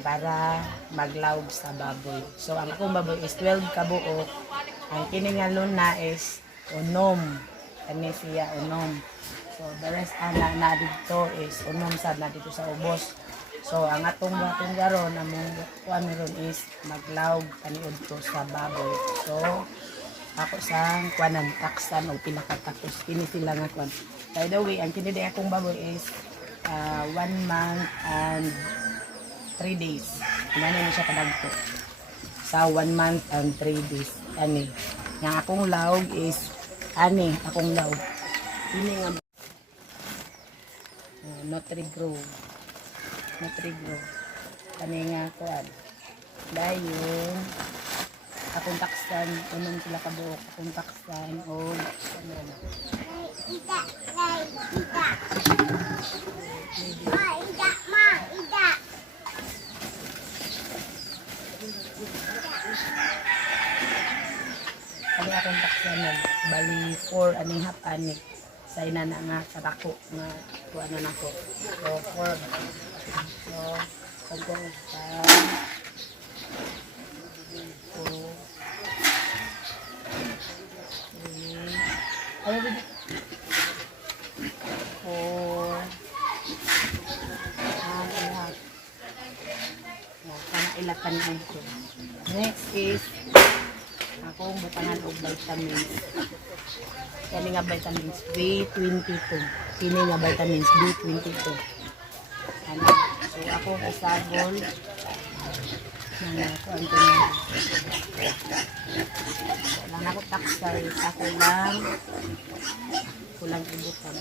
para maglawg sa baboy. So ang akong baboy is 12 kabuok. Ang kini nga luna is unom. Kani siya unom. So the rest na dito is unom sad na dito sa ubos. So ang atong buhaton garon among kuan ron is maglawg kaniud to sa baboy. So ako sa kuanan taksan o pinakatapos kini sila nga kuan. By the way, ang kini akong baboy is 1 month and 3 days. Inano na siya kadagto. Sa 1 month and 3 days. Ani. Yang akong lawg is akong lawg. Ini nga Nutri-Grow. Nutri-Grow. Kani nga kuan. Dayon akong taksan, unong sila kabuok, akong taksan o ano na. Ida. Kani akong taksan bali 4 aning half ani. Sa ina na nga sa dako nga kuan na nako. So 4. So pagkong sa ano ba? Ilakan ko. Next is akong butangan og vitamins. Kani nga vitamins B22. Kini nga vitamins B22. Ano? So ako isagol na kuan ko na. Wala ako taksay, ako lang kulang ibutan.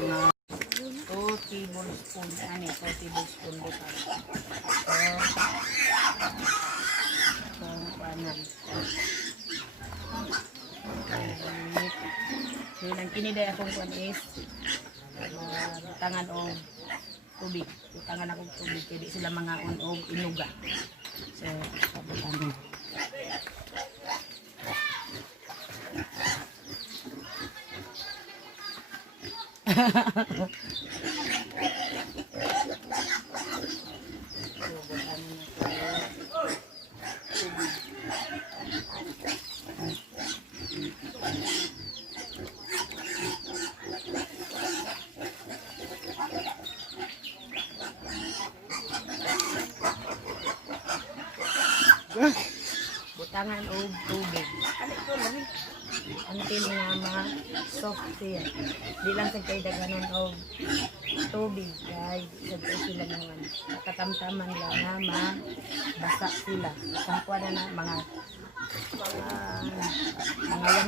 2 tablespoon, 2 tablespoon butan. So, panan. Yun ang kiniday akong kuan is butangan o tubig. Butangan akong tubig, kaya di sila mga o inuga. So, pabutangan. Butangan o tubig. Until nga ma-soft siya. Di lang sa kayo daganon o tubig. Kaya sabi sila naman. Katamtaman lang na mabasa sila. Kakuha na mga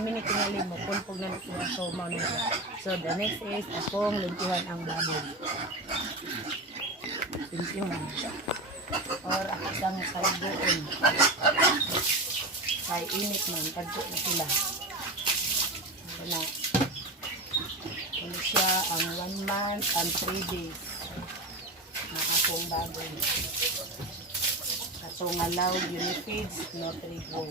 1 minute nga limo. Pulpog na sila. So, so the next is akong luntihan ang baboy. Luntihan. Or ako sang kaldoon. Kay init man, tagpo na sila. Na siya ang 1 month and 3 days na akong baboy. Kaso nga law, Unifeeds, Nutri-Grow.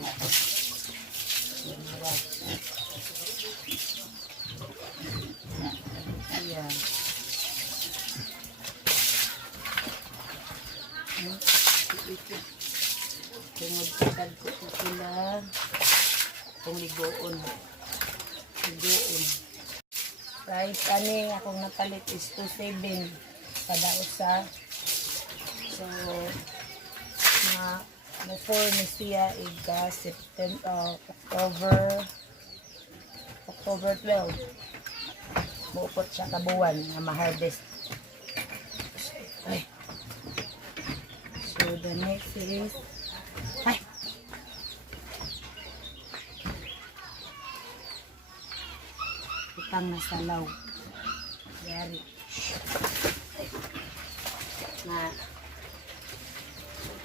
Ayan. Tungod katag ko sila kung ligoon. Price ani akong napalit is 2.7 kada usa. So na before ni siya iga October 12 buupot siya kabuwan nga ma-harvest. So the next is utang na salaw. Yari. Na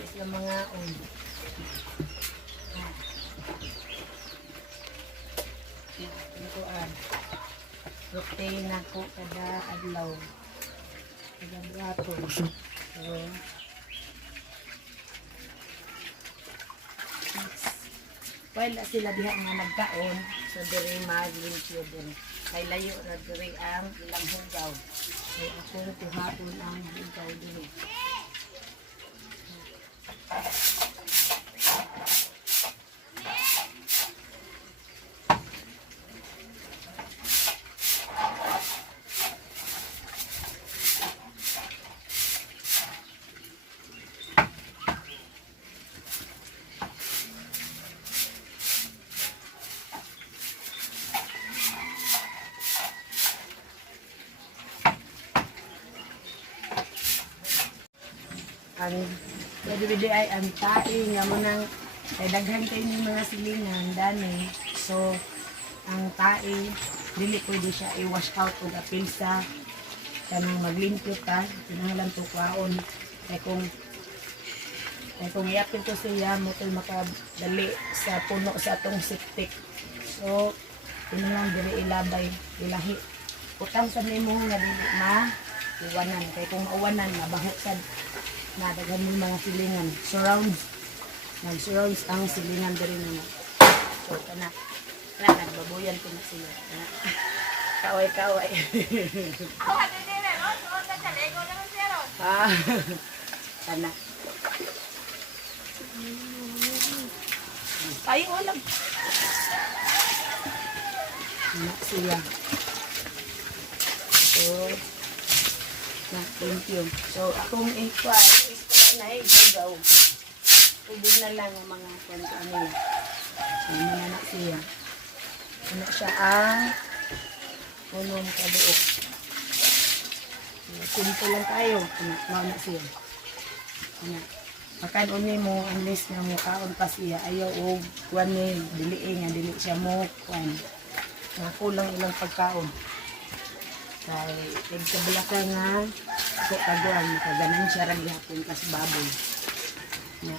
isla mga ito protein ako kada adlaw. Kada buhato. So While sila diha nga nagkaon, so diri maglimpyo din. Kay layo na diri ang ilang hugaw. So ako tuhapon ang hugaw diri. Ang bidi ay ang tae nga mo nang ay daghan kayo ng mga silingan dani. So ang tae dili pwede siya i-wash out o apilsa kanang maglimpyo ka kinahanglan to kwaon kay kung iapil ko siya mo to'y makadali sa puno sa atong septic. So kinahanglan diri ilabay ilahi utang sa nimo nga dili iwanan kay kung mauwanan mabaho sad na daghan mo mga silingan surrounds ang silingan diri na so kana nagbaboyan ko na sila kaway kana tayo lang siya so thank you. So, akong ikwa, na higaw. Ubod na lang ang mga kwento niya. So, mananak siya. Ano siya ang punong kabuok. Simple lang tayo. Mananak siya. Makan uni mo, unless na mo kaon pa siya. Ayaw o kuwan ni dili nga, dili siya mo kuwan. Kulang ilang pagkaon. Kay nagkabala ka nga ko kaguan kaganan siya ra gihapon kas baboy. Yeah.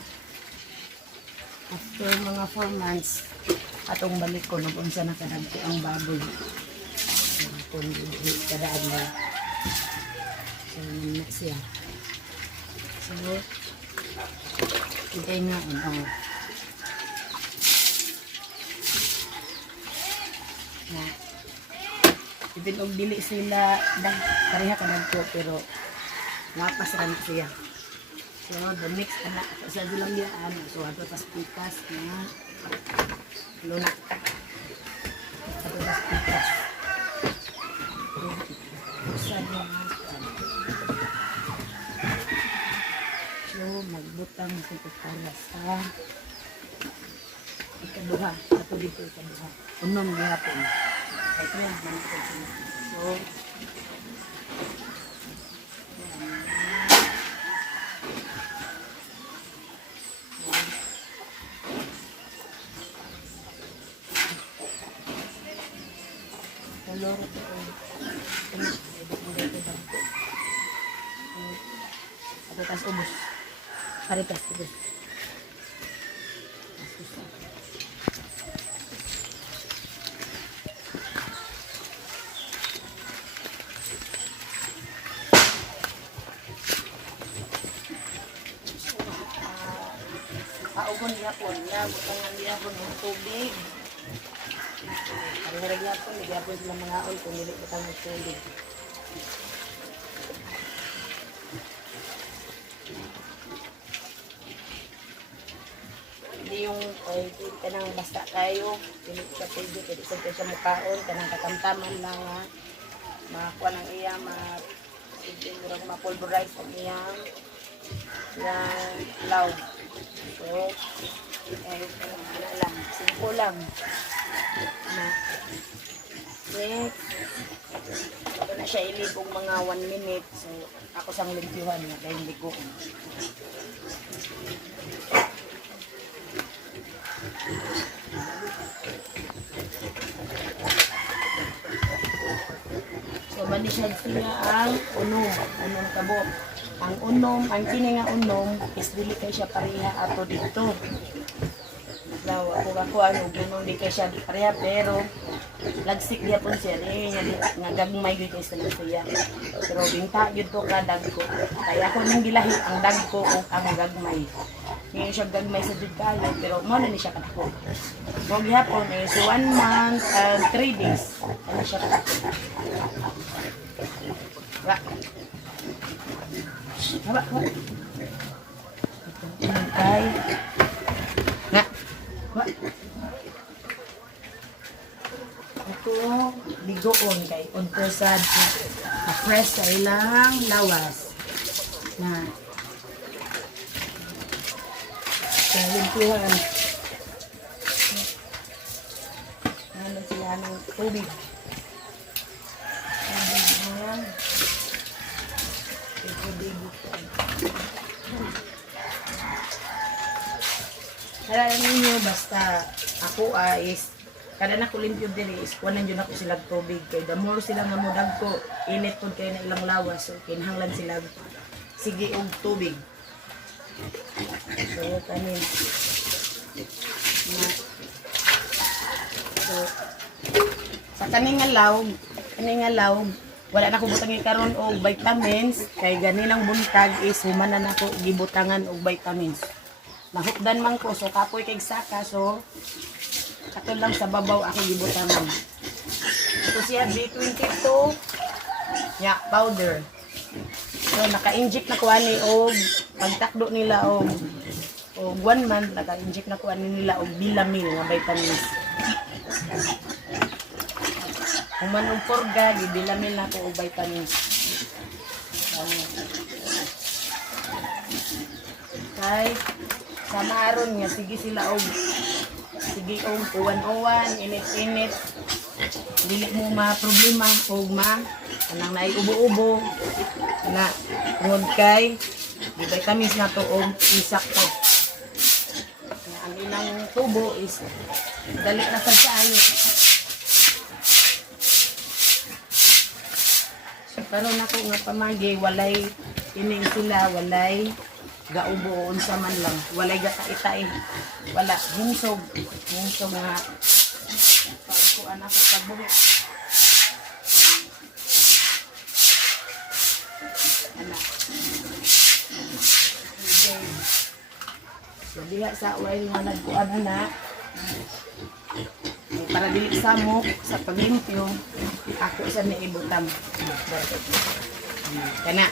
After mga 4 months atong balik ko unsa na kadagko ang baboy. Kung kadaan na. So na siya. So kita nga even og dili sila pareha kanadto pero lapas ra na siya. So the next anak sa dulang yaan so ato pas pikas nga luna. Ato pas pikas. Sa so magbutang sa para sa ikaduha ato dito ikaduha. Unom gihapon. So, color ito tas ubos paritas ubos paugon yapon na butangan yapon ng tubig. Ang yapon, yapon sila mga ol kung hindi butang ng tubig. Hindi yung kanang basta kayo, hindi siya pwede, pwede siya mukaon, kanang katamtaman lang ha. Makakuha ng iya, ma-pulverize ang iyang law. So, ano lang, simple lang. Next, ito na siya ilibong mga 1 minute. So, ako sang limpyuhan na dahil ligo. So, manisad siya ang unong kabo. Ang kini nga unom is dili kay siya pareha ato dito. Daw ako unom di kay siya pareha pero lagsik dia pun siya nga gagmay gyud kay sa siya. Pero binta gyud to ka dagko. Kaya ako nang gilahi ang dagko ug ang gagmay. Ngayon siya gagmay sa jud kayo, pero mo na ni siya kadako. Mo gihapon is 1 month and 3 days. Ano siya kadako. Wa. Haba, haba. Kay. Nga. Wa. Ito, ligoon kay unpresad na press sa ilang lawas. Na limpuhan. Ano sila ng tubig. Ayan. Tubig. Alam ninyo, basta ako is kada na ko limpyo diri is kuanan jud ako sila tubig kay the more sila nga modag ko init pod kay na ilang lawas so kinahanglan sila sige og tubig. So kanin so sa kaning nga lawg wala na ko butangin karon og vitamins kay ganinang buntag is human na nako gibutangan og vitamins. Mahukdan man ko so kapoy kay saka so kato lang sa babaw ako gibutangan. Ito siya B22 nya powder. So naka-inject na ko ani og pagtakdo nila og 1 month naka-inject na ko ani nila og Bilamil nga vitamins. Human og porga Bilamil na ko og vitamins. Kay sa maron nga sige sila og sige og uwan-uwan, init-init. Dili mo ma-problema o kanang naiubo-ubo. Na, tungod kay, di vitamins na to o insakto. Ang ilang tubo is, dali na sa kaayo. So, pero na ko nga pamagi, walay ining sila, walay gaubo unsa man lang walay gakaita wala hungsog nga pagkuan ako pagbuhit ana so diha sa way nga nagkuan ana para dili samok sa paglimpyo ako sa niibutang kana.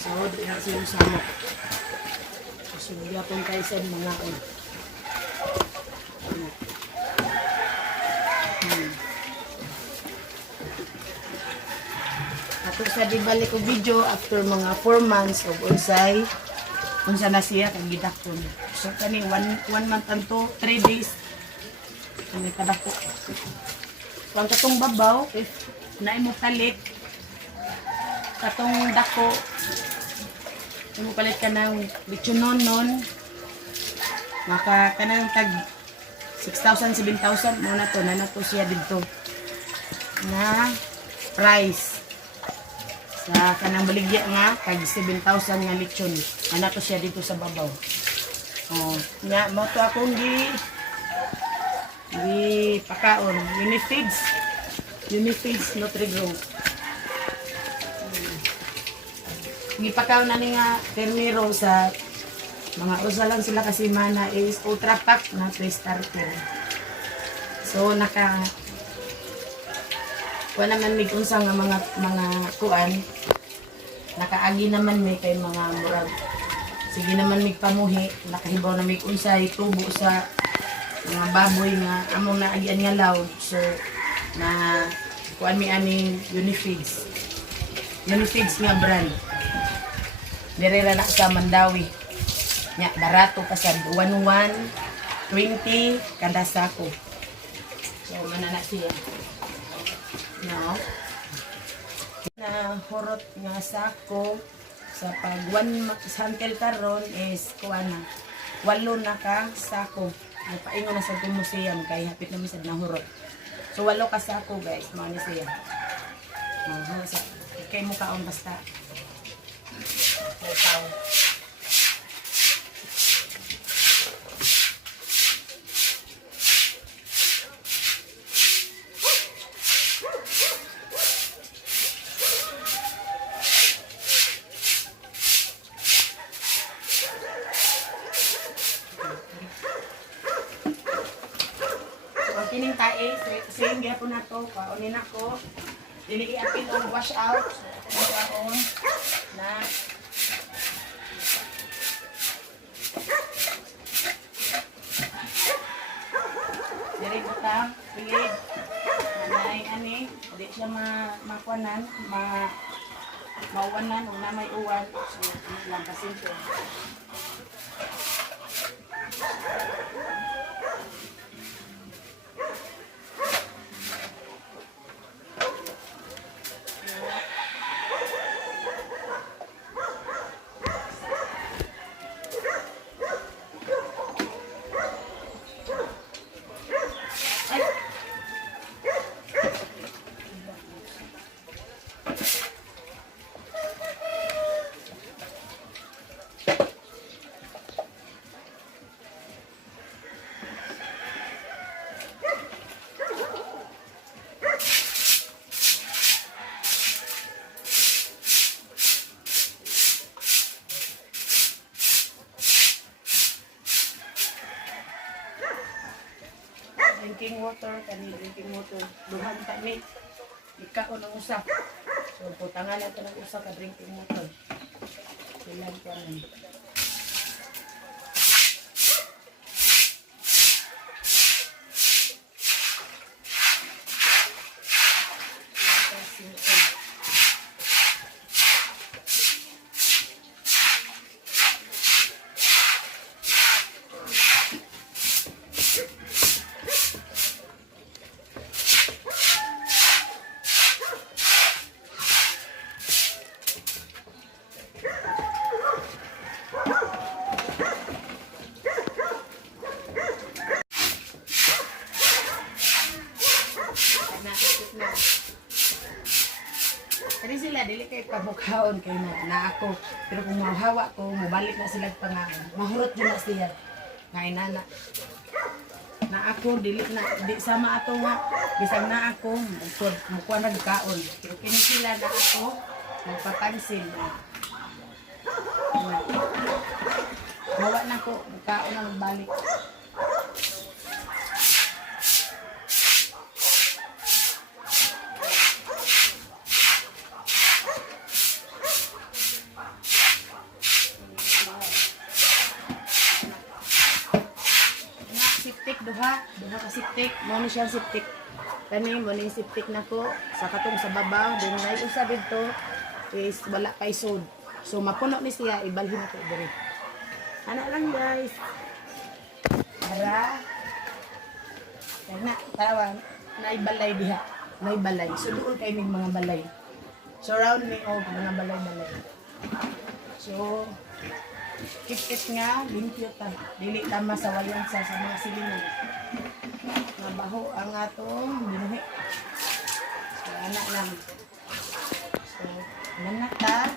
So, di na siya samok. So, di akong kaisan mga Ato sa di balik ko video after mga 4 months of unsay unsa na siya kag gidakon. So, kani 1 month and 3 days kani kadako. Kung katong babaw, if naay mo palit katong dako mo palit ka ng lechonon nun maka kanang tag 6,000, 7,000 muna to na to siya dito na price sa kanang baligya nga tag 7,000 nga lechon ana to siya dito sa babaw nya mo to akong gi pakaon Unifeeds Nutri-Grow. Gipakaw na ni nga termiro sa mga usa lang sila kasi mana is ultra pack na pre-starter. So naka wala naman mig unsa nga mga kuan nakaagi naman may kay mga murag sige naman mig pamuhi nakahibaw na mig unsay tubo sa mga baboy nga among naagian nga loud so na kuan mi aning Unifeeds nga brand. Dire na sa Mandawi. Nya barato pa sa 1120 kada sako. So manana siya. No. Na horot nga sako sa pag 1 sample karon is kuana 8 na ka sako. Paingon na sa museum kay hapit na misad na horot. So 8 ka sako guys, mo ni siya. Kay mo kaon basta. Tao. kining tae, same gyapon na to, kaunin ako. Dili i-apil og wash out. So ako na diri butang, pilid. Nay ani, di siya makuanan, mauwanan o na may uwan. So lang pasimple. Drinking water, kani drinking water. Duhan kami. Ikaw ng usa. So, putangan natin ng usa ka drinking water. Silang ko rin. Kani sila dili kay pabukhaon kay na ako, pero kung mahawa ko mobalik na sila pangaon, mahurot yun na siya nga inana na ako dili na di sama ato nga bisag na ako mukuha nagkaon, pero kini sila na ako magpapansin na hawa na ko kaon na magbalik. Duha ka siptik, mo ni siya siptik. Kani mo ni siptik nako sa katong sa babaw, din nay usa didto is wala kay sod. So mapuno ni siya ibalhin nato diri. Ana lang guys. Para kana tawan nay balay diha, nay balay. So duol kay ning mga balay. Surround me og mga balay-balay. So kit-kit nga, limpyo ta. Dili tama sa wayan sa mga silingan. Mabaho ang atong binuhi. So, anak lang. So, nanak ta.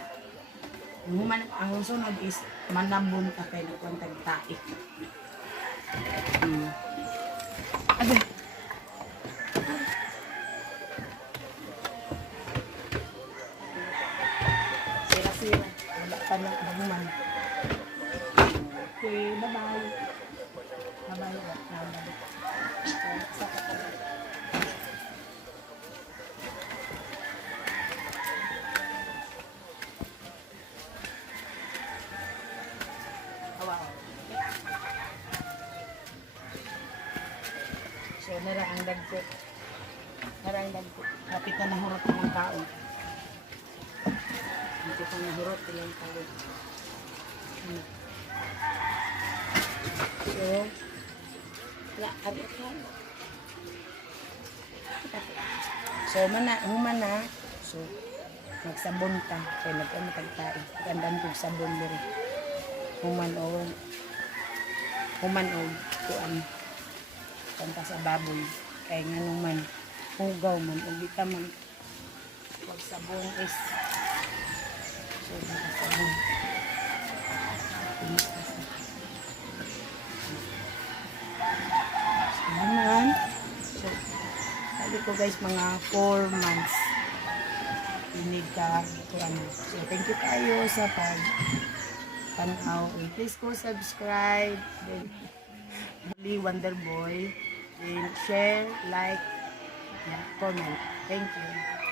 Ang sunod is manambon ka kay nagkwantag taik. Aga. Sira-sira. Wala pa ng baguman. Okay, bye-bye. Bye-bye. Bye-bye. So, nara ang dagko. Nara ang dagko. Kapit na nahurot ng kaon. Kapit na nahurot ng kaon. So, ya, abot yan. So, humana. So, magsabon ka. Kaya nagkamatagtain. Gandaan kong sabon diri. Human o kuan. Kanta sa baboy. Kaya nga naman, hugaw man. O di ka man. Magsabon is. So, magsabon. Naman. So, sabi ko guys, mga 4 months. Inig ka. So, thank you kayo sa pag-panaw. Please go subscribe. Bully Wonder Boy. and share, like, comment. Thank you.